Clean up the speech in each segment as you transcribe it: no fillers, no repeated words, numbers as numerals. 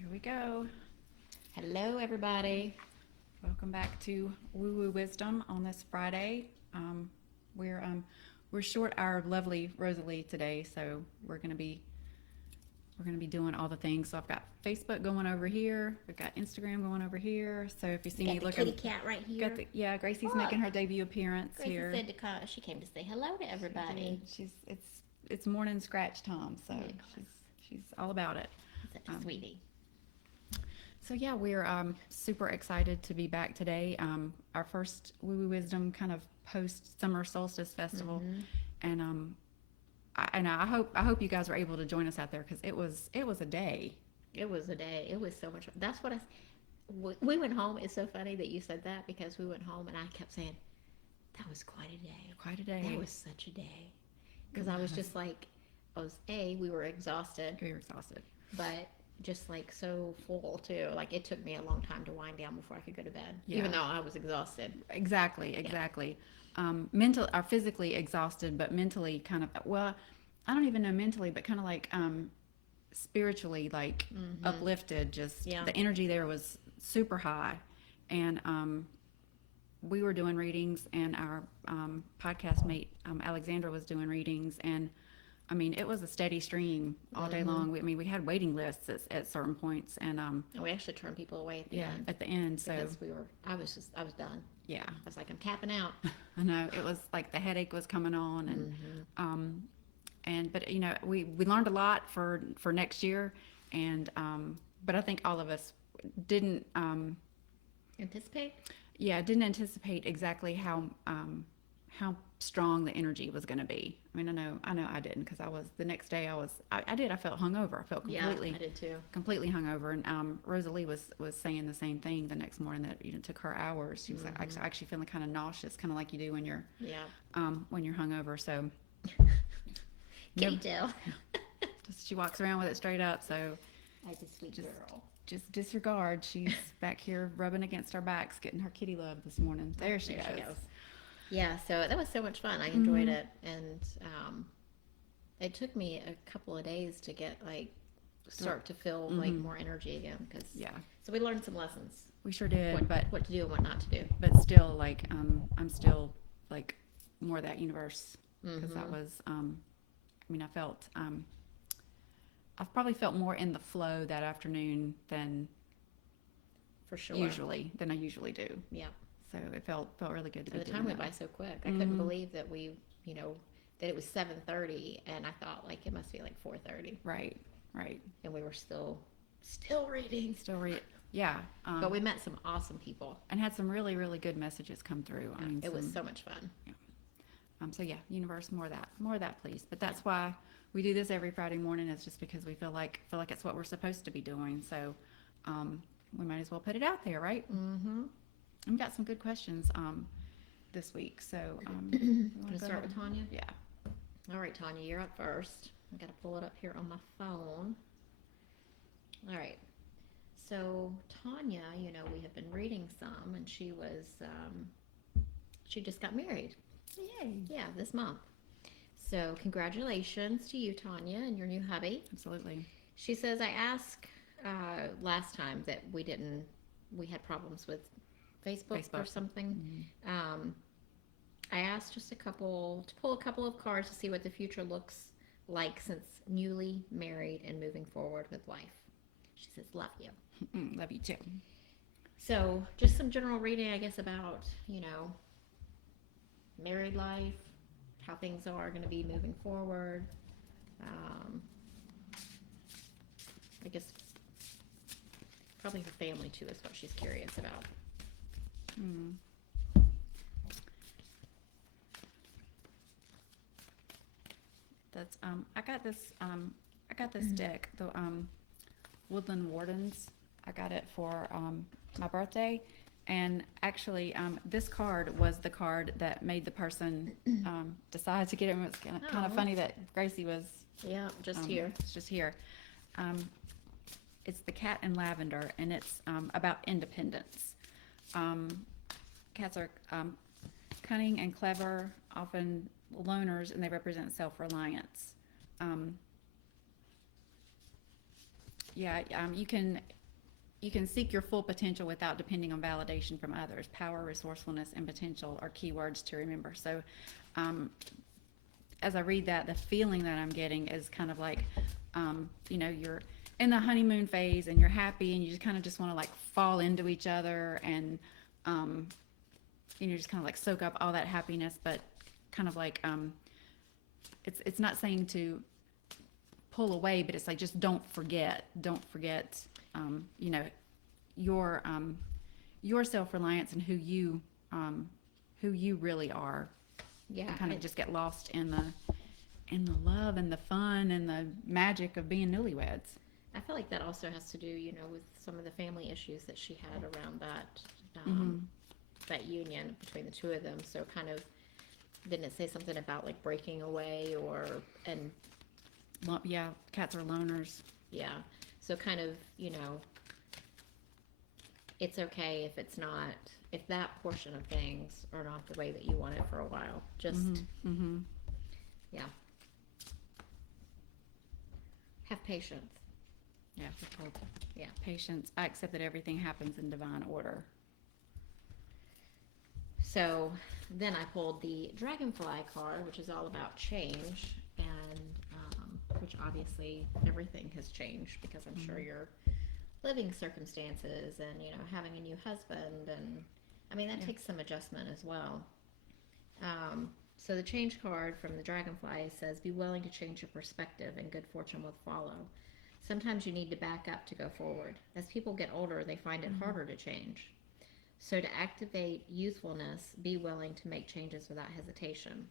Here we go. Hello, everybody. Welcome back to Woo Woo Wisdom on this Friday. We're short our lovely Rosalie today, so we're gonna be doing all the things. So I've got Facebook going over here. We've got Instagram going over here. So if you see Got me the looking, kitty cat right here. Gracie's Look. making her debut appearance Gracie here. said she came to say hello to everybody. It's morning scratch time, so Yeah. she's all about it. Such a sweetie. So yeah, we're super excited to be back today. Our first Woo Woo Wisdom kind of post summer solstice festival, and I hope you guys were able to join us out there because it was a day. It was a day. It was so much fun. That's what we went home. It's so funny that you said that because we went home and I kept saying, that was quite a day. Quite a day. That was such a day. Because I was just like, we were exhausted. We were exhausted. But just like so full too. Like it took me a long time to wind down before I could go to bed, Yeah. even though I was exhausted. Exactly. Physically exhausted, but mentally kind of, well, I don't even know mentally, but kind of like spiritually like uplifted. Just the energy there was super high, and we were doing readings, and our podcast mate Alexandra was doing readings, and I mean, it was a steady stream all day long. We had waiting lists at certain points, and we actually turned people away at the end. At the end. So because I was done. Yeah, I was like, I'm tapping out. I know it was like the headache was coming on, and but you know, we learned a lot for next year, and but I think all of us didn't Anticipate. Yeah, didn't anticipate exactly how strong the energy was going to be. I mean, I know I didn't, because the next day I felt hungover. I felt completely, I did too. Completely hungover. And Rosalie was saying the same thing the next morning, that it took her hours. She was actually feeling kind of nauseous, kind of like you do when you're hungover. So Can you tell? she walks around with it straight up. So Like a sweet girl. Just disregard. She's back here rubbing against our backs, getting her kitty love this morning. There she goes. Yeah, so that was so much fun. I enjoyed it, and it took me a couple of days to start to feel like more energy again. So we learned some lessons. We sure did. What to do and what not to do. But still, like I'm still like more of that universe, because that was I felt I've probably felt more in the flow that afternoon than for sure than I usually do. Yeah. So it felt really good to be doing that. The time went by so quick. I couldn't believe that that it was 7:30, and I thought like it must be like 4:30. Right. And we were still reading. Yeah. But we met some awesome people. And had some really, really good messages come through. Yeah, it was so much fun. Yeah. So yeah, universe, more of that, please. But that's why we do this every Friday morning. It's just because we feel like it's what we're supposed to be doing. So we might as well put it out there, right? Mm-hmm. And we got some good questions this week. So want to start with Tonya? Yeah. All right, Tonya, you're up first. I got to pull it up here on my phone. All right. So Tonya, we have been reading some, and she just got married. Yay. Yeah, this month. So congratulations to you, Tonya, and your new hubby. Absolutely. She says, I asked last time that we had problems with Facebook. Or something. Mm-hmm. I asked to pull a couple of cards to see what the future looks like since newly married and moving forward with life. She says, love you. Love you too. So just some general reading, I guess, about, married life, how things are going to be moving forward. I guess probably her family too is what she's curious about. That's I got this deck, the Woodland Wardens. I got it for my birthday, and actually this card was the card that made the person decide to get it. It's kind of funny that Gracie was here. It's just here. It's the Cat in Lavender, and it's about independence. Cats are cunning and clever, often loners, and they represent self-reliance. Yeah, you can seek your full potential without depending on validation from others. Power, resourcefulness, and potential are key words to remember. So, as I read that, the feeling that I'm getting is kind of like, you're in the honeymoon phase and you're happy and you just kind of just want to like fall into each other and, just kind of like soak up all that happiness, but kind of like, it's not saying to pull away, but it's like, just don't forget, your self-reliance and who you really are. Yeah. And kind of just get lost in the love and the fun and the magic of being newlyweds. I feel like that also has to do, with some of the family issues that she had around that, that union between the two of them. So kind of, didn't it say something about like breaking away yeah, cats are loners. Yeah. So kind of, it's okay if that portion of things are not the way that you want it for a while. Just, yeah. Have patience. Yeah, yeah, patience. I accept that everything happens in divine order. So then I pulled the Dragonfly card, which is all about change, and which obviously everything has changed because I'm sure your living circumstances and having a new husband, and I mean that takes some adjustment as well. So the change card from the Dragonfly says, "Be willing to change your perspective, and good fortune will follow." Sometimes you need to back up to go forward. As people get older, they find it harder to change. So to activate youthfulness, be willing to make changes without hesitation.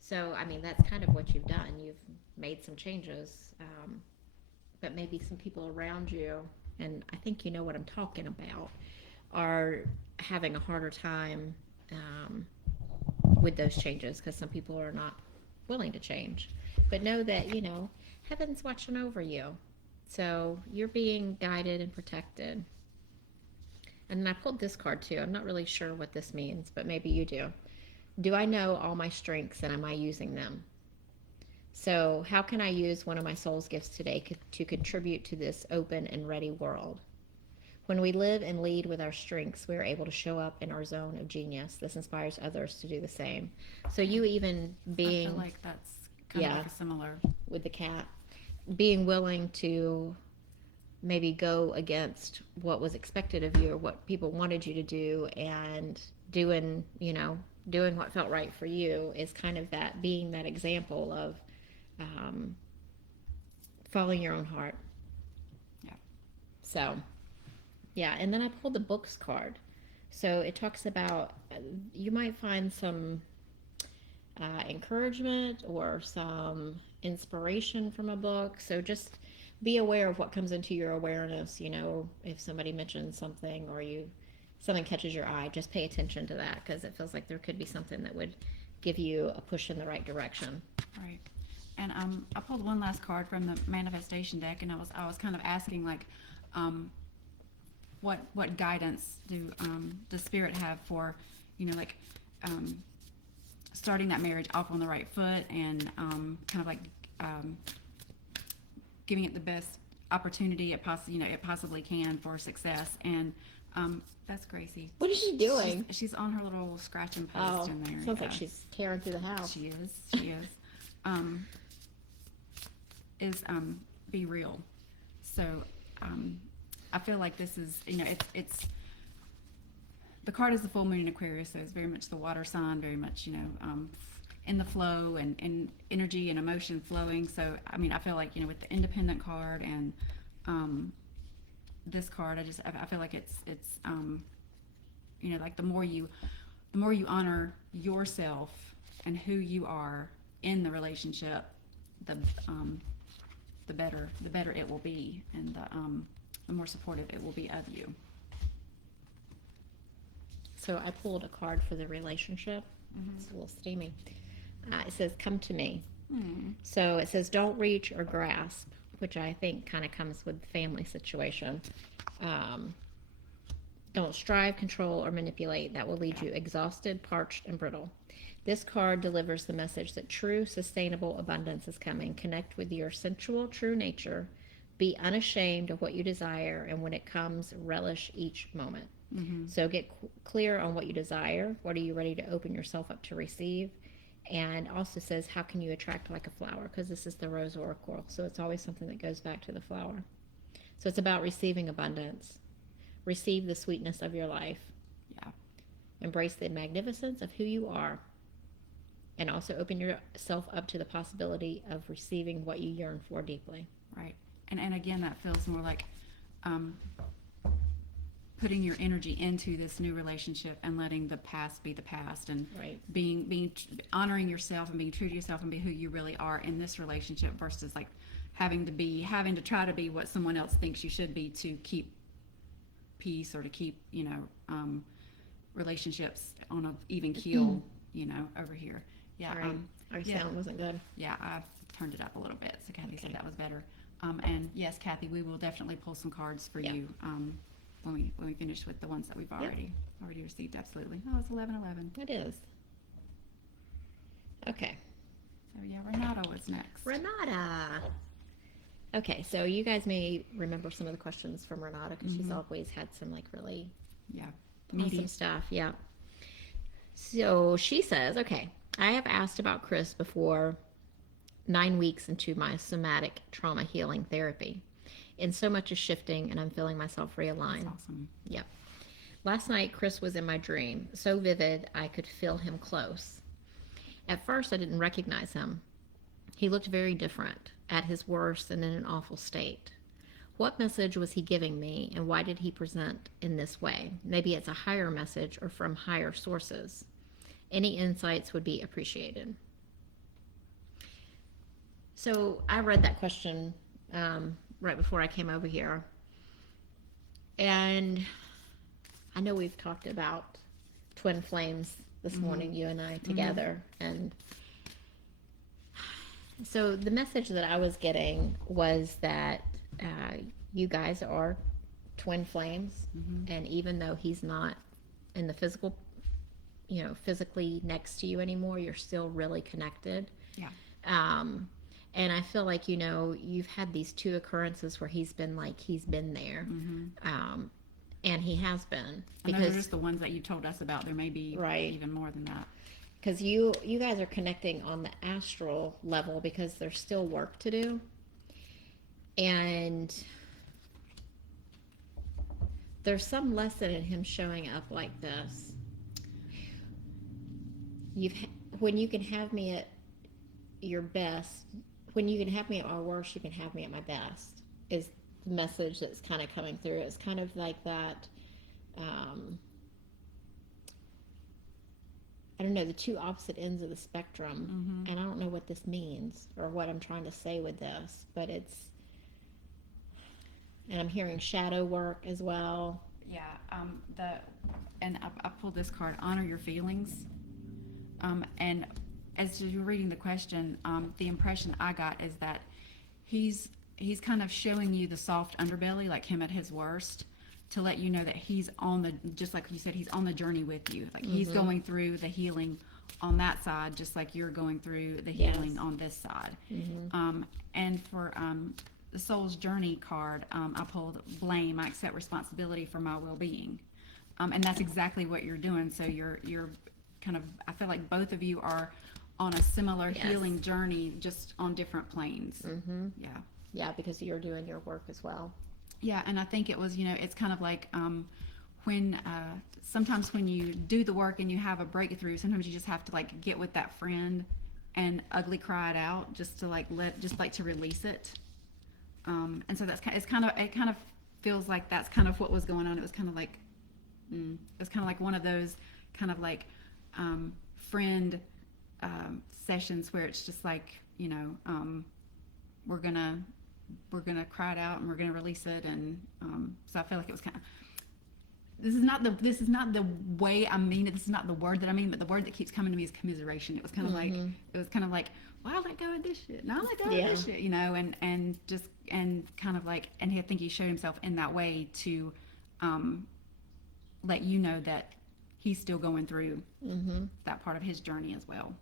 So, I mean, that's kind of what you've done. You've made some changes, but maybe some people around you, and I think you know what I'm talking about, are having a harder time with those changes because some people are not willing to change. But know that, heaven's watching over you. So you're being guided and protected. And I pulled this card too. I'm not really sure what this means, but maybe you do. Do I know all my strengths and am I using them? So how can I use one of my soul's gifts today to contribute to this open and ready world? When we live and lead with our strengths, we are able to show up in our zone of genius. This inspires others to do the same. So you even being... I feel like that's kind of like a similar... With the cat. Being willing to maybe go against what was expected of you or what people wanted you to do, and doing what felt right for you is kind of that, being that example of following your own heart. Yeah. So, yeah. And then I pulled the books card. So it talks about, you might find some encouragement or some inspiration from a book. So just be aware of what comes into your awareness. If somebody mentions something or something catches your eye, just pay attention to that because it feels like there could be something that would give you a push in the right direction. Right. And I pulled one last card from the manifestation deck, and I was kind of asking like, what guidance does Spirit have for, starting that marriage off on the right foot and kind of like giving it the best opportunity it possibly can for success. And that's Gracie. What is she doing? She's on her little scratching post in there. Sounds like she's tearing through the house. She is. Be real. So I feel like this is, it's the card is the full moon in Aquarius, so it's very much the water sign, very much, in the flow and energy and emotion flowing. So, I mean, I feel like, with the independent card and this card, I feel like it's like the more you honor yourself and who you are in the relationship, the better it will be, and the more supportive it will be of you. So I pulled a card for the relationship. It's a little steamy. It says, "Come to me." So it says, "Don't reach or grasp," which I think kind of comes with the family situation. Don't strive, control, or manipulate. That will leave you exhausted, parched, and brittle. This card delivers the message that true, sustainable abundance is coming. Connect with your sensual, true nature. Be unashamed of what you desire, and when it comes, relish each moment. So get clear on what you desire. What are you ready to open yourself up to receive? And also says, how can you attract like a flower? Because this is the Rose Oracle. So it's always something that goes back to the flower. So it's about receiving abundance. Receive the sweetness of your life. Yeah. Embrace the magnificence of who you are. And also open yourself up to the possibility of receiving what you yearn for deeply. Right. And again, that feels more like putting your energy into this new relationship and letting the past be the past, and being honoring yourself and being true to yourself and be who you really are in this relationship, versus like having to try to be what someone else thinks you should be to keep peace or to keep relationships on an even keel over here. Yeah. Right. Our sound wasn't good. Yeah, I turned it up a little bit, so Kathy said that was better. And yes, Kathy, we will definitely pull some cards for you when we finish with the ones that we've already received. Absolutely. Oh, it's 11:11. It is. Okay. So yeah, Renata was next. Renata. Okay, so you guys may remember some of the questions from Renata, because she's always had some like really awesome stuff. Yeah. So she says, okay, I have asked about Chris before 9 weeks into my somatic trauma healing therapy. And so much is shifting, and I'm feeling myself realign. That's awesome. Yep. Last night, Chris was in my dream, so vivid I could feel him close. At first, I didn't recognize him. He looked very different, at his worst and in an awful state. What message was he giving me, and why did he present in this way? Maybe it's a higher message or from higher sources. Any insights would be appreciated. So I read that question right before I came over here. And I know we've talked about twin flames this morning, you and I together. And so the message that I was getting was that you guys are twin flames. And even though he's not in the physical, physically next to you anymore, you're still really connected. Yeah. And I feel like, you've had these two occurrences where he's been there. And he has been. Because those are just the ones that you told us about. There may be even more than that. Because you guys are connecting on the astral level, because there's still work to do. And there's some lesson in him showing up like this. When you can have me at your best, when you can have me at my worst, you can have me at my best, is the message that's kind of coming through. It's kind of like that, I don't know, the two opposite ends of the spectrum. And I don't know what this means or what I'm trying to say with this, but and I'm hearing shadow work as well. Yeah. I pulled this card, honor your feelings. And as you're reading the question, the impression I got is that he's kind of showing you the soft underbelly, like him at his worst, to let you know that he's just like you said, he's on the journey with you. Like he's going through the healing on that side, just like you're going through the healing on this side. And for the Soul's Journey card, I pulled blame. I accept responsibility for my well-being. And that's exactly what you're doing. So you're kind of, I feel like both of you are on a similar healing journey, just on different planes. Yeah, because you're doing your work as well. Yeah, and I think it was, it's kind of like when sometimes when you do the work and you have a breakthrough, sometimes you just have to like get with that friend and ugly cry it out, just to like to release it. And so it kind of feels like that's kind of what was going on. It was kind of like one of those kind of like friend sessions where it's just like, we're gonna cry it out and we're gonna release it. And so I feel like it was kind of, this is not the way I mean it, this is not the word that I mean, but the word that keeps coming to me is commiseration. It was kind of like, well, I let go of this shit, no, I let go of this shit, and kind of like, and I think he showed himself in that way to let you know that he's still going through that part of his journey as well.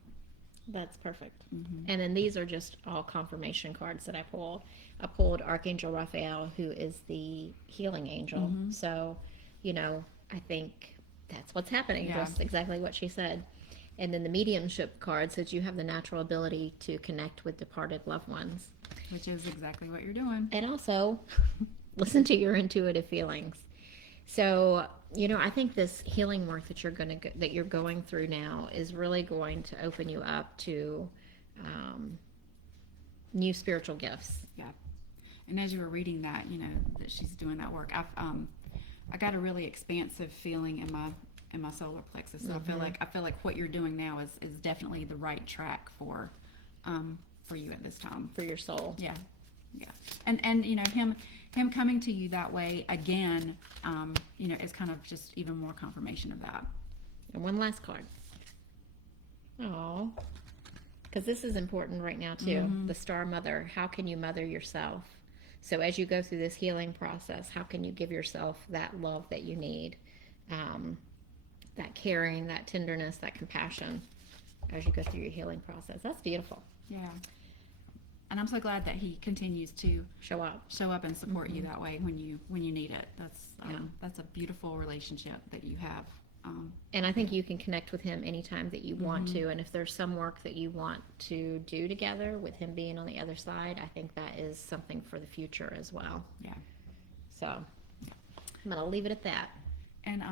That's perfect. And then these are just all confirmation cards that I pulled. I pulled Archangel Raphael, who is the healing angel. So, I think that's what's happening. Yeah. Just exactly what she said. And then the mediumship card says you have the natural ability to connect with departed loved ones. Which is exactly what you're doing. And also, listen to your intuitive feelings. So, I think this healing work that you're going through now is really going to open you up to new spiritual gifts. Yeah. And as you were reading that, that she's doing that work, I got a really expansive feeling in my solar plexus. So I feel like what you're doing now is definitely the right track for you at this time. For your soul. Yeah. Yeah. And him coming to you that way again, is kind of just even more confirmation of that. And one last card. Oh, because this is important right now too. The Star Mother. How can you mother yourself? So as you go through this healing process, how can you give yourself that love that you need, that caring, that tenderness, that compassion as you go through your healing process? That's beautiful. Yeah. And I'm so glad that he continues to show up and support you that way when you need it. That's a beautiful relationship that you have. And I think you can connect with him anytime that you want to. And if there's some work that you want to do together with him being on the other side, I think that is something for the future as well. Yeah. So I'm going to leave it at that. And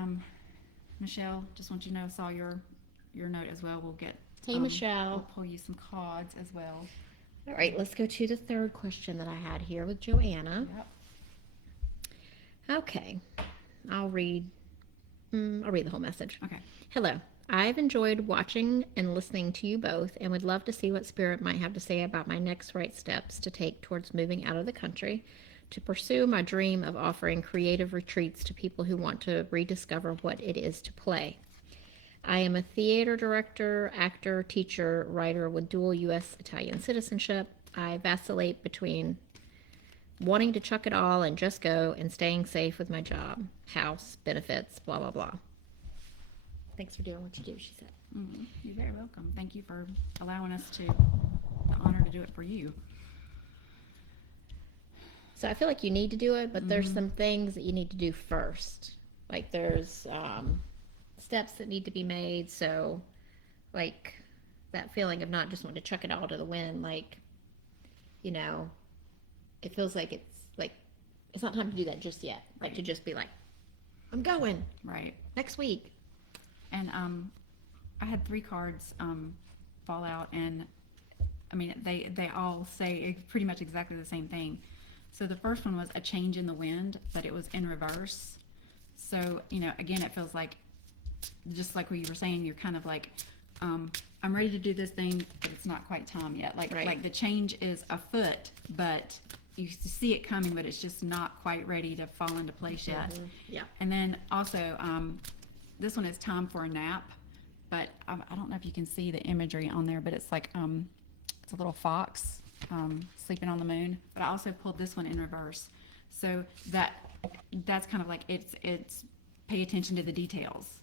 Michelle, just want you to know, I saw your note as well. We'll get Hey Michelle. We'll pull you some cards as well. All right, let's go to the third question that I had here with Joannna. Yep. Okay, I'll read the whole message. Okay. Hello. I've enjoyed watching and listening to you both and would love to see what Spirit might have to say about my next right steps to take towards moving out of the country to pursue my dream of offering creative retreats to people who want to rediscover what it is to play. I am a theater director, actor, teacher, writer with dual U.S.-Italian citizenship. I vacillate between wanting to chuck it all and just go and staying safe with my job, house, benefits, blah, blah, blah. Thanks for doing what you do, she said. You're very welcome. Thank you for allowing us the honor to do it for you. So I feel like you need to do it, but there's some things that you need to do first. Like there's steps that need to be made. So like that feeling of not just wanting to chuck it all to the wind, like, it feels like it's not time to do that just yet. Like to just be like, I'm going. Right. Next week. And I had 3 cards fall out, and I mean they all say pretty much exactly the same thing. So the first one was a change in the wind, but it was in reverse. So again, it feels like, just like what you were saying, you're kind of like, I'm ready to do this thing, but it's not quite time yet. Like the change is afoot, but you see it coming, but it's just not quite ready to fall into place yet. Yeah. And then also, this one is time for a nap, but I don't know if you can see the imagery on there, but it's like it's a little fox sleeping on the moon. But I also pulled this one in reverse, so that's kind of like it's pay attention to the details.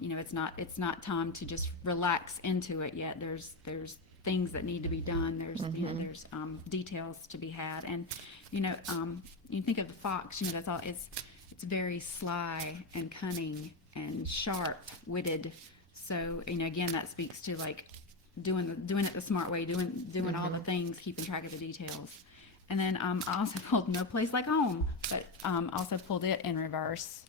It's not time to just relax into it yet. There's things that need to be done. There's there's details to be had, and you think of the fox. That's all. It's very sly and cunning and sharp-witted. So again, that speaks to like doing it the smart way, doing all the things, keeping track of the details. And then I also pulled No Place Like Home, but also pulled it in reverse.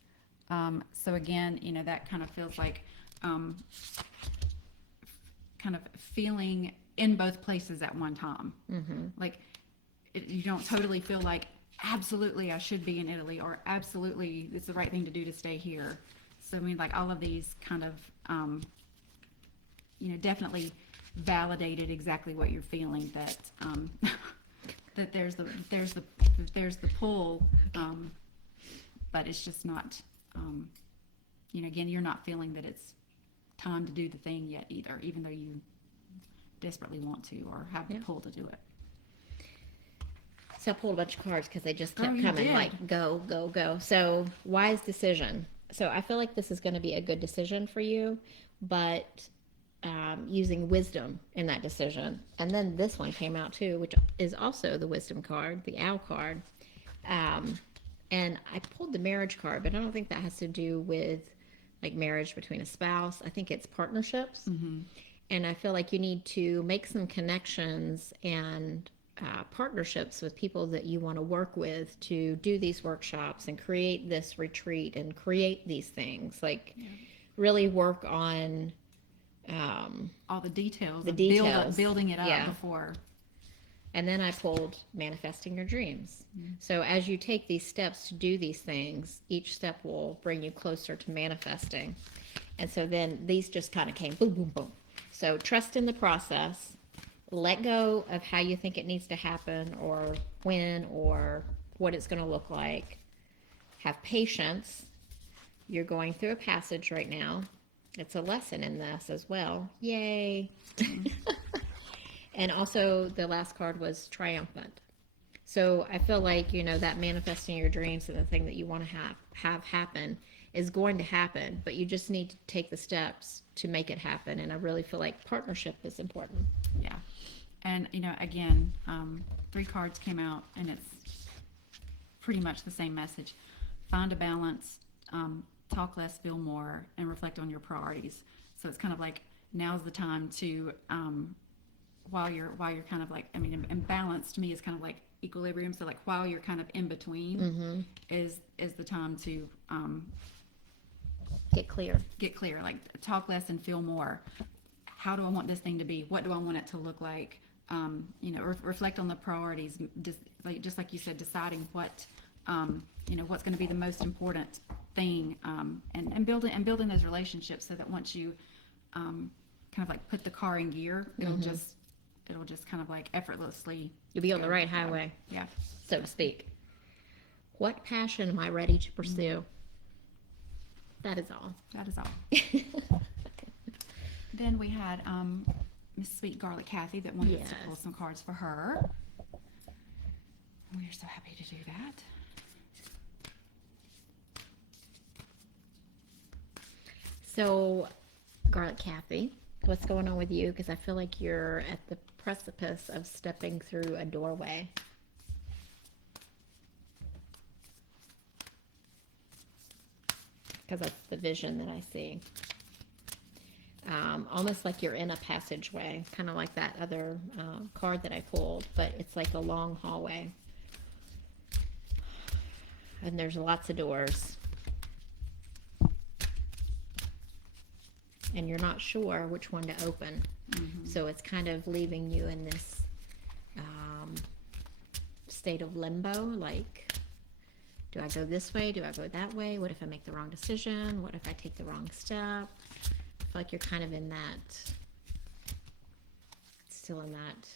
So again, that kind of feels like kind of feeling in both places at one time. Like you don't totally feel like absolutely I should be in Italy, or absolutely it's the right thing to do to stay here. So I mean, like all of these kind of definitely validated exactly what you're feeling, that that there's the pull, but it's just not again, you're not feeling that it's time to do the thing yet either, even though you desperately want to or have the pull to do it. So I pulled a bunch of cards because they just kept coming, like go, go, go. So wise decision. So I feel like this is going to be a good decision for you, but using wisdom in that decision. And then this one came out too, which is also the wisdom card, the owl card. And I pulled the marriage card, but I don't think that has to do with like marriage between a spouse. I think it's partnerships. Mm-hmm. And I feel like you need to make some connections and partnerships with people that you want to work with to do these workshops and create this retreat and create these things. Like really work on all the details. Building it up before. And then I pulled manifesting your dreams. Mm-hmm. So as you take these steps to do these things, each step will bring you closer to manifesting. And so then these just kind of came boom, boom, boom. So trust in the process. Let go of how you think it needs to happen or when or what it's going to look like. Have patience. You're going through a passage right now. It's a lesson in this as well. Yay. And also the last card was triumphant. So I feel like, that manifesting your dreams and the thing that you want to have happen is going to happen, but you just need to take the steps to make it happen. And I really feel like partnership is important. Yeah. And, again, 3 cards came out and it's pretty much the same message. Find a balance, talk less, feel more, and reflect on your priorities. So it's kind of like now's the time to, while you're kind of like, and balance to me is kind of like equilibrium. So like while you're kind of in between mm-hmm. is the time to get clear, like talk less and feel more. How do I want this thing to be? What do I want it to look like? Reflect on the priorities, just like you said, deciding what, what's going to be the most important thing, and building those relationships so that once you kind of like put the car in gear, it'll mm-hmm. it'll just kind of like effortlessly. You'll be on the right highway. Yeah. So to speak. What passion am I ready to pursue? Mm-hmm. That is all. Okay. Then we had Miss Sweet Garlic Kathy that wanted us to pull some cards for her. We're so happy to do that. So, Garlic Kathy, what's going on with you? Because I feel like you're at the precipice of stepping through a doorway. Because that's the vision that I see. Almost like you're in a passageway, kind of like that other card that I pulled, but it's like a long hallway. And there's lots of doors. And you're not sure which one to open. Mm-hmm. So it's kind of leaving you in this state of limbo, like, do I go this way? Do I go that way? What if I make the wrong decision? What if I take the wrong step? I feel like you're kind of in that, still in that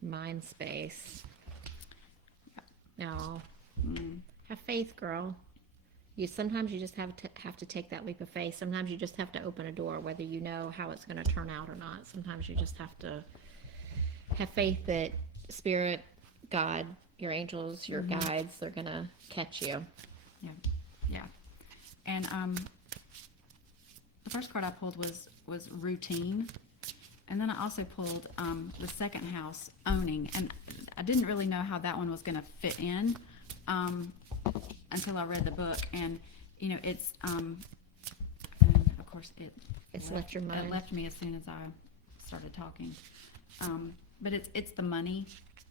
mind space. No. Have faith, girl. Sometimes you just have to take that leap of faith. Sometimes you just have to open a door, whether you know how it's going to turn out or not. Sometimes you just have to have faith that Spirit, God, your angels, your mm-hmm. guides, they're going to catch you. Yeah. And the first card I pulled was routine. And then I also pulled the second house, owning. And I didn't really know how that one was going to fit in until I read the book. And, it's, and of course, it's left your mind. It left me as soon as I started talking. But it's the money.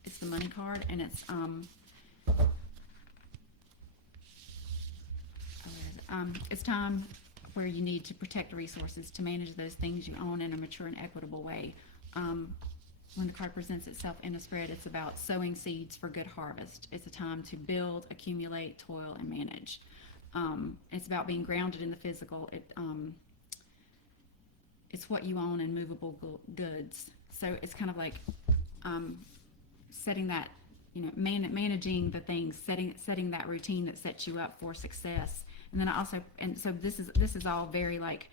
It's the money card. And it's, it's time where you need to protect resources to manage those things you own in a mature and equitable way. When the card presents itself in a spread, it's about sowing seeds for good harvest. It's a time to build, accumulate, toil, and manage. It's about being grounded in the physical. It's what you own in movable goods. So it's kind of like setting that, managing the things, setting that routine that sets you up for success. And then so this is all very like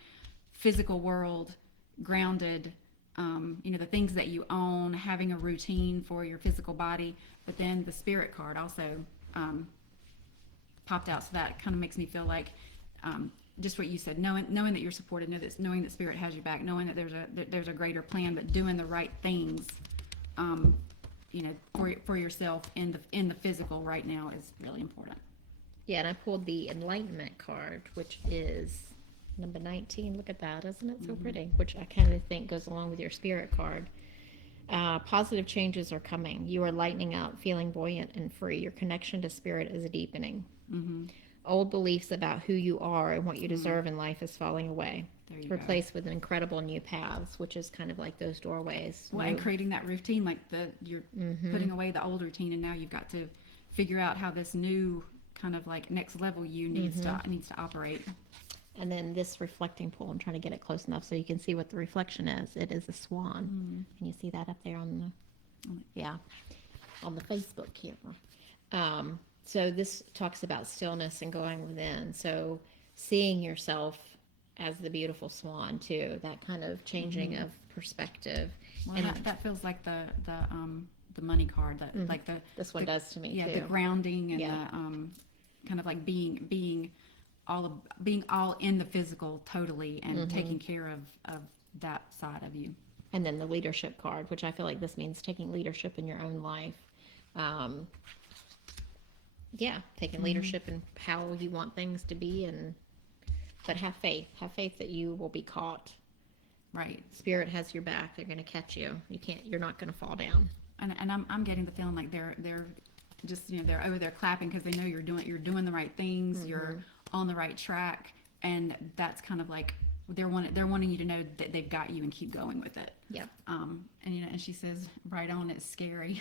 physical world grounded, the things that you own, having a routine for your physical body. But then the spirit card also popped out. So that kind of makes me feel like just what you said, knowing that you're supported, knowing that Spirit has you back, knowing that there's a greater plan, but doing the right things, for yourself in the physical right now is really important. Yeah, and I pulled the Enlightenment card, which is number 19. Look at that, isn't it so pretty? Which I kind of think goes along with your Spirit card. Positive changes are coming. You are lightening up, feeling buoyant and free. Your connection to Spirit is deepening. Old beliefs about who you are and what you deserve in life is falling away. Replaced with incredible new paths, which is kind of like those doorways. Well, and creating that routine, like you're putting away the old routine, and now you've got to figure out how this new kind of like next level you needs to operate. And then this reflecting pool, I'm trying to get it close enough so you can see what the reflection is. It is a swan. Can you see that up there on the Facebook camera? So this talks about stillness and going within. So seeing yourself as the beautiful swan too, that kind of changing of perspective. Well, and that feels like the money card, that like this one does to me too. Yeah, the grounding and the kind of like being all in the physical totally, and taking care of that side of you. And then the leadership card, which I feel like this means taking leadership in your own life. Taking leadership in how you want things to be, but have faith that you will be caught. Right. Spirit has your back. They're going to catch you. You're not going to fall down. And I'm getting the feeling like they're just, they're over there clapping because they know you're doing the right things. You're on the right track, and that's kind of like they're wanting you to know that they've got you and keep going with it. Yeah. And she says right on, it's scary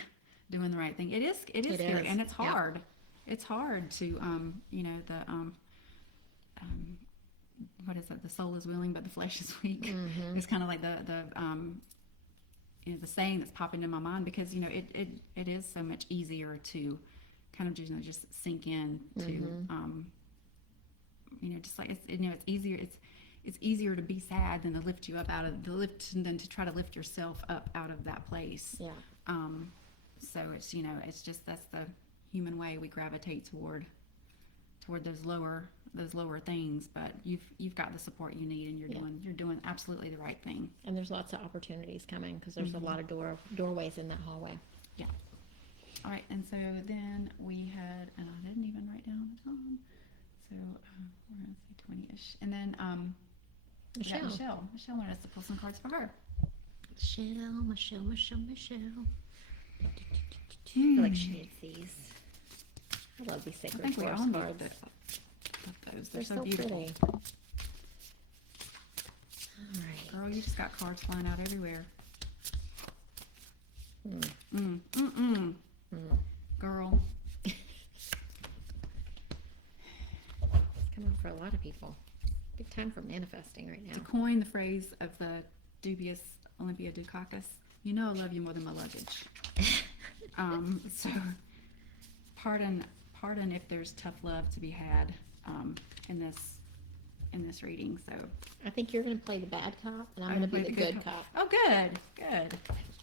doing the right thing. It is scary, and it's hard. Yep. It's hard to what is that? The soul is willing, but the flesh is weak. It's kind of like the saying that's popping in my mind, because it is so much easier to kind of just sink in to just like it's easier. It's easier to be sad than to lift you up than to try to lift yourself up out of that place. Yeah. So it's it's just, that's the human way. We gravitate toward those lower things, but you've got the support you need, and you're doing absolutely the right thing. And there's lots of opportunities coming, because there's a lot of doorways in that hallway. Yeah. All right, and so then we had, and I didn't even write down the time, so we're gonna say 20ish, and then Michelle wanted us to pull some cards for her. Michelle. I feel like she needs these. I love these sacred force cards. Those. They're so beautiful. Pretty. All right. Girl, you just got cards flying out everywhere. Girl. It's coming for a lot of people. Big time for manifesting right now. To coin the phrase of the dubious Olympia Dukakis, I love you more than my luggage. So pardon if there's tough love to be had in this reading. So I think you're going to play the bad cop, and I'm going to be the good cop. Oh, good.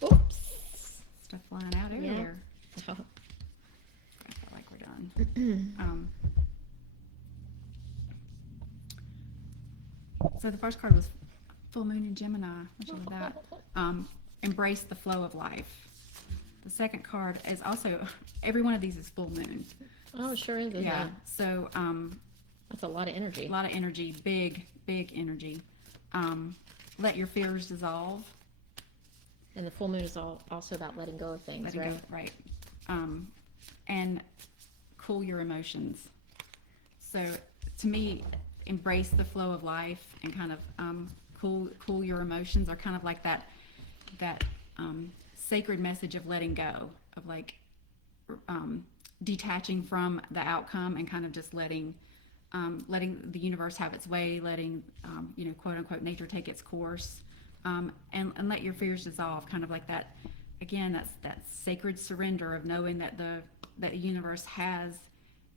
Oops. Stuff flying out everywhere. Oh. I feel like we're done. So the first card was Full Moon in Gemini. Which is that. Embrace the flow of life. The second card is also, every one of these is full moon. Oh, it sure is. Yeah. So that's a lot of energy. Big energy. Let your fears dissolve. And the full moon is also about letting go of things, right? Right. And cool your emotions. So to me, embrace the flow of life and kind of cool your emotions are kind of like that sacred message of letting go, of like detaching from the outcome and kind of just letting the universe have its way, letting quote unquote nature take its course, and let your fears dissolve, kind of like that. Again, that's that sacred surrender of knowing that the universe has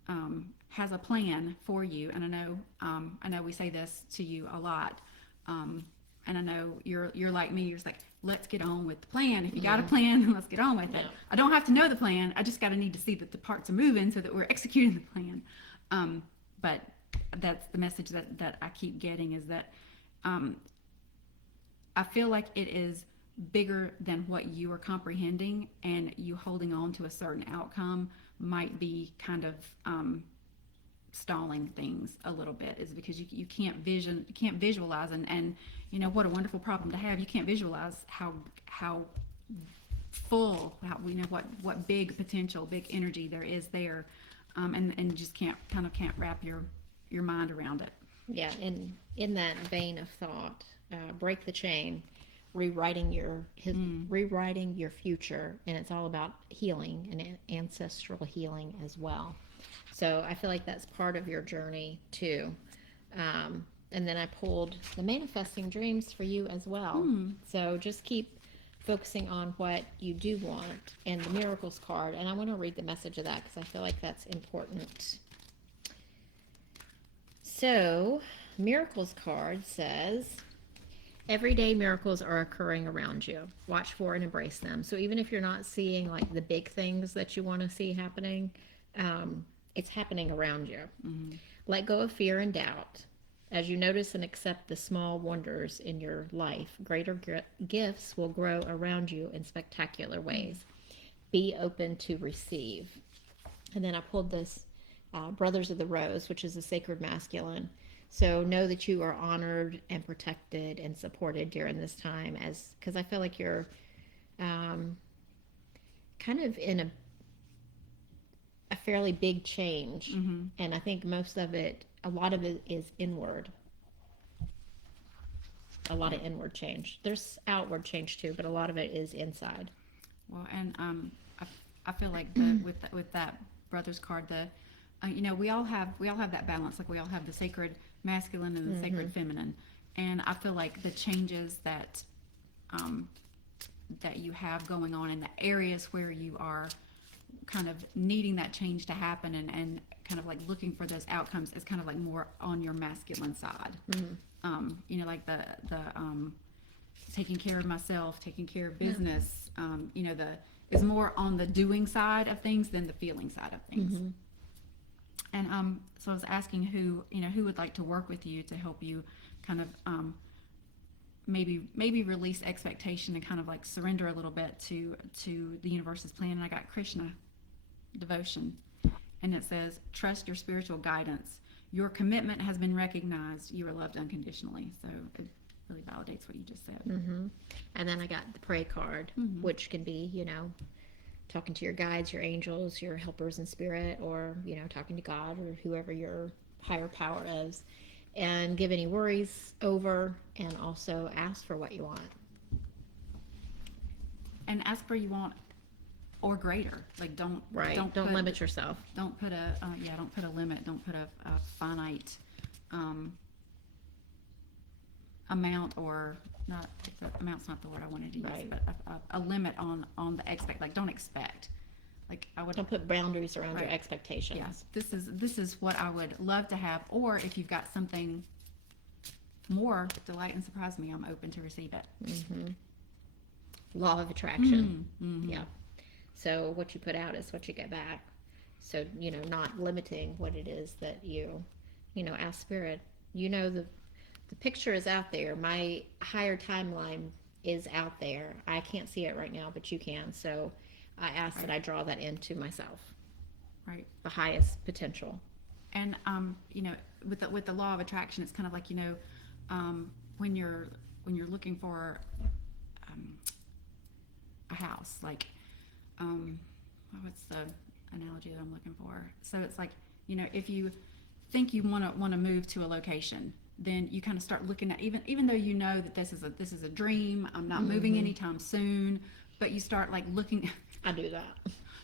a plan for you. And I know we say this to you a lot, and I know you're like me. You're just like, let's get on with the plan. If you got a plan, then let's get on with it. I don't have to know the plan. I just need to see that the parts are moving so that we're executing the plan. But that's the message that I keep getting, is that I feel like it is bigger than what you are comprehending, and you holding on to a certain outcome might be kind of stalling things a little bit, is because you can't visualize, and what a wonderful problem to have. You can't visualize how full, how we know what big potential, big energy there is there, and just can't wrap your mind around it. Yeah, and in that vein of thought, break the chain, rewriting your future, and it's all about healing and ancestral healing as well. So I feel like that's part of your journey too. And then I pulled the manifesting dreams for you as well. So just keep focusing on what you do want, and the miracles card. And I want to read the message of that because I feel like that's important. So, miracles card says, everyday miracles are occurring around you. Watch for and embrace them. So even if you're not seeing like the big things that you want to see happening, it's happening around you. Let go of fear and doubt. As you notice and accept the small wonders in your life, greater gifts will grow around you in spectacular ways. Be open to receive. And then I pulled this Brothers of the Rose, which is a sacred masculine. So know that you are honored and protected and supported during this time, because I feel like you're kind of in a fairly big change. And I think a lot of it is inward. A lot of inward change. There's outward change too, but a lot of it is inside. Well, and I feel like with that Brothers card, we all have that balance. Like we all have the sacred masculine and the sacred feminine, and I feel like the changes that you have going on in the areas where you are kind of needing that change to happen, and kind of like looking for those outcomes, is kind of like more on your masculine side. Like the taking care of myself, taking care of business, is more on the doing side of things than the feeling side of things. And so I was asking who would like to work with you to help you kind of maybe release expectation and kind of like surrender a little bit to the universe's plan. And I got Krishna devotion, and it says, trust your spiritual guidance. Your commitment has been recognized. You are loved unconditionally. So it really validates what you just said. And then I got the pray card, which can be, talking to your guides, your angels, your helpers in spirit, or, talking to God or whoever your higher power is, and give any worries over, and also ask for what you want. And ask for you want or greater. Like don't limit yourself. Don't put a limit. Don't put a finite amount, or not. Amount's not the word I wanted to use, but a limit on the expect. Like don't expect. Like don't put boundaries around your expectations. Yeah, this is what I would love to have. Or if you've got something more, delight and surprise me. I'm open to receive it. Law of attraction. Yeah. So what you put out is what you get back. So, not limiting what it is that you ask spirit. The picture is out there. My higher timeline is out there. I can't see it right now, but you can. So I ask that I draw that into myself. Right. The highest potential. And, with the law of attraction, it's kind of like, when you're looking for a house, like, what's the analogy that I'm looking for? So it's like, if you think you want to move to a location, then you kind of start looking at, even though that this is a dream, I'm not moving anytime soon, but you start like looking. I do that.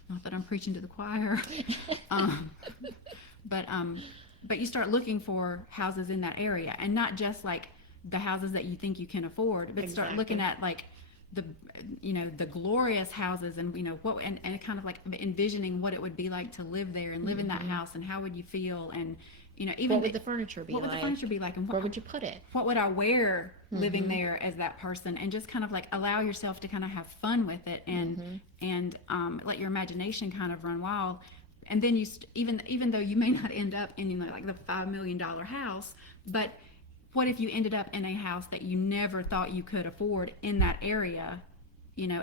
Not that I'm preaching to the choir, but you start looking for houses in that area, and not just like the houses that you think you can afford, but start looking at like the glorious houses, and and kind of like envisioning what it would be like to live there and live in that house, and how would you feel, and even what would the furniture be like? What would the furniture be like, and where would you put it? What would I wear living there as that person? And just kind of like allow yourself to kind of have fun with it, and let your imagination kind of run wild. and then even though you may not end up in like the $5 million house, but what if you ended up in a house that you never thought you could afford in that area,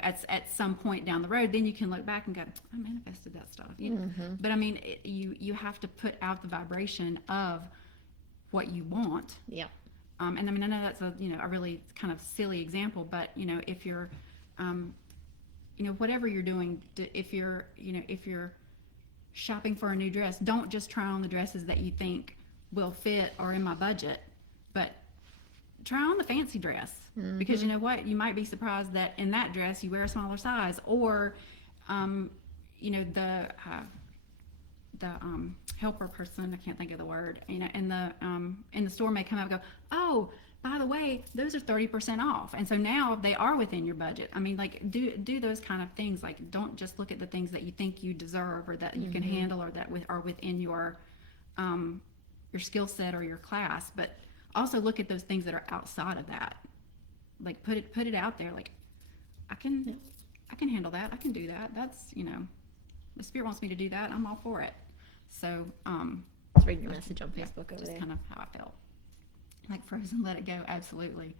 at some point down the road? Then you can look back and go, I manifested that stuff. But I mean, you have to put out the vibration of what you want. Yeah. And I mean, I know that's a really kind of silly example, but if you're, whatever you're doing, if you're shopping for a new dress, don't just try on the dresses that you think will fit or in my budget, but try on the fancy dress, because you know what, you might be surprised that in that dress you wear a smaller size, or the helper person, I can't think of the word, in the store may come up and go, oh, by the way, those are 30% off, and so now they are within your budget. I mean, like, do those kind of things. Like, don't just look at the things that you think you deserve or that you can handle or that are within your skill set or your class, but also look at those things that are outside of that. Like, put it out there. Like, I can handle that. I can do that. That's, the Spirit wants me to do that. I'm all for it. So, let's read your message on Facebook over there. Just kind of how I felt. Like Frozen, let it go. Absolutely.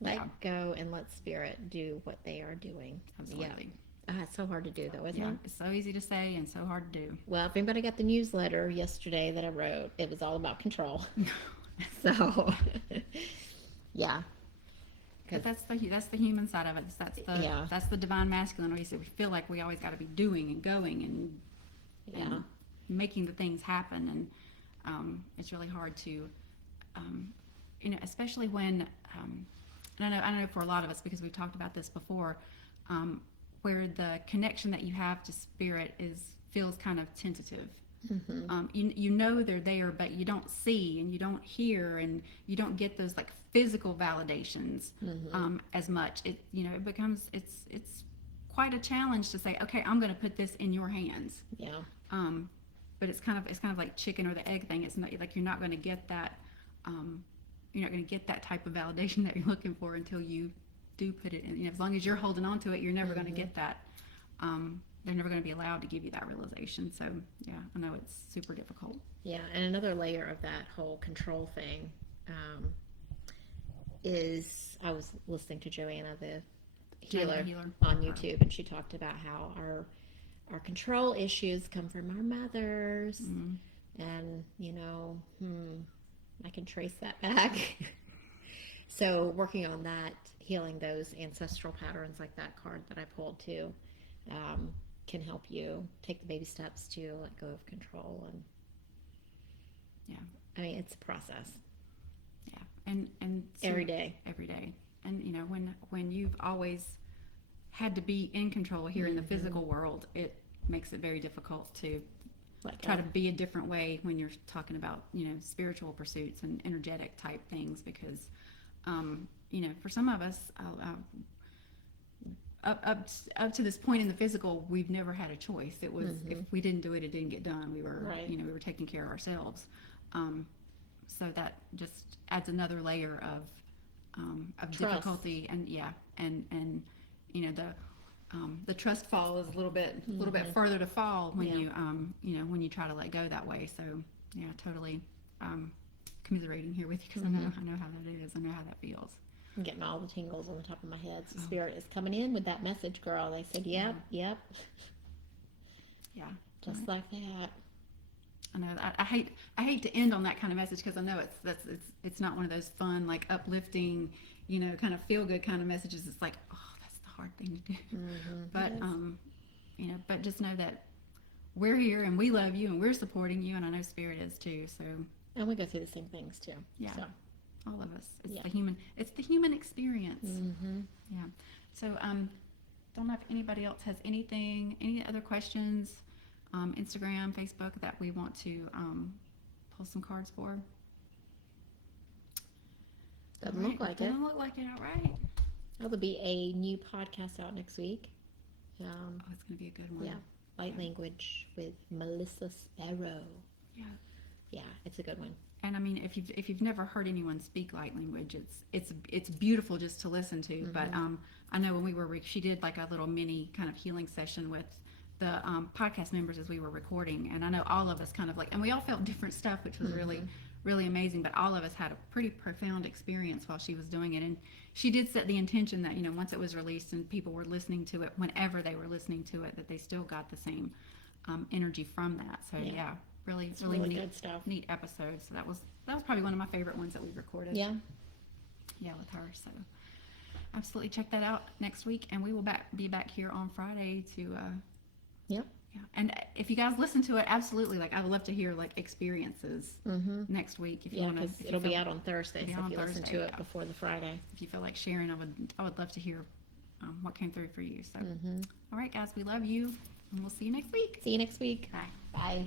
Let go and let Spirit do what they are doing. Absolutely. Yeah. It's so hard to do, though, isn't it? It's so easy to say and so hard to do. Well, if anybody got the newsletter yesterday that I wrote, it was all about control. So, yeah. But that's the human side of it. That's the divine masculine. We feel like we always got to be doing and going and making the things happen, and it's really hard to, especially when, and I know for a lot of us, because we've talked about this before, where the connection that you have to Spirit feels kind of tentative. They're there, but you don't see and you don't hear and you don't get those like physical validations as much. It becomes it's quite a challenge to say, okay, I'm going to put this in your hands. Yeah. But it's kind of like chicken or the egg thing. It's not like you're not going to get that. You're not going to get that type of validation that you're looking for until you do put it in. As long as you're holding on to it, you're never going to get that. They're never going to be allowed to give you that realization. So, yeah, I know it's super difficult. Yeah, and another layer of that whole control thing is, I was listening to Joannna, the healer, on YouTube, and she talked about how our control issues come from our mothers, and, I can trace that back. So working on that, healing those ancestral patterns, like that card that I pulled too, can help you take the baby steps to let go of control. And I mean, it's a process. Yeah, and so every day, and when you've always had to be in control here in the physical world, it makes it very difficult to try to be a different way when you're talking about spiritual pursuits and energetic type things, because for some of us, up to this point in the physical, we've never had a choice. It was if we didn't do it, it didn't get done. We were we were taking care of ourselves. So that just adds another layer of difficulty, and the trust fall is a little bit further to fall when you try to let go that way. So totally commiserating here with you, because I know how that is. I know how that feels. I'm getting all the tingles on the top of my head. So Spirit is coming in with that message, girl. They said, yep. Yeah. Just like that. I know. I hate to end on that kind of message, because I know it's not one of those fun, like uplifting, kind of feel good kind of messages. It's like, oh, that's the hard thing to do. But but just know that we're here and we love you and we're supporting you, and I know Spirit is too. So. And we go through the same things too. Yeah. So. All of us. It's the human experience. Yeah. So don't know if anybody else has any other questions, Instagram, Facebook, that we want to pull some cards for. Doesn't look like it. Doesn't look like it. All right. There'll be a new podcast out next week. It's going to be a good one. Yeah. Light Language with Melissa Sparrow. Yeah. Yeah, it's a good one. And I mean, if you've never heard anyone speak light language, it's beautiful just to listen to. But I know when she did like a little mini kind of healing session with the podcast members as we were recording, and I know all of us kind of like, and we all felt different stuff, which was really, really amazing. But all of us had a pretty profound experience while she was doing it, and she did set the intention that, you know, once it was released and people were listening to it, whenever they were listening to it, that they still got the same energy from that. So yeah, really neat, good stuff. Neat episode. So that was probably one of my favorite ones that we recorded. Yeah, with her. So absolutely check that out next week, and we will be back here on Friday to. Yeah. And if you guys listen to it, absolutely. Like, I would love to hear like experiences next week. If you want to, it'll be out on Thursday. So if you listen to it before the Friday, if you feel like sharing, I would love to hear what came through for you. So, all right, guys, we love you, and we'll see you next week. See you next week. Bye. Bye.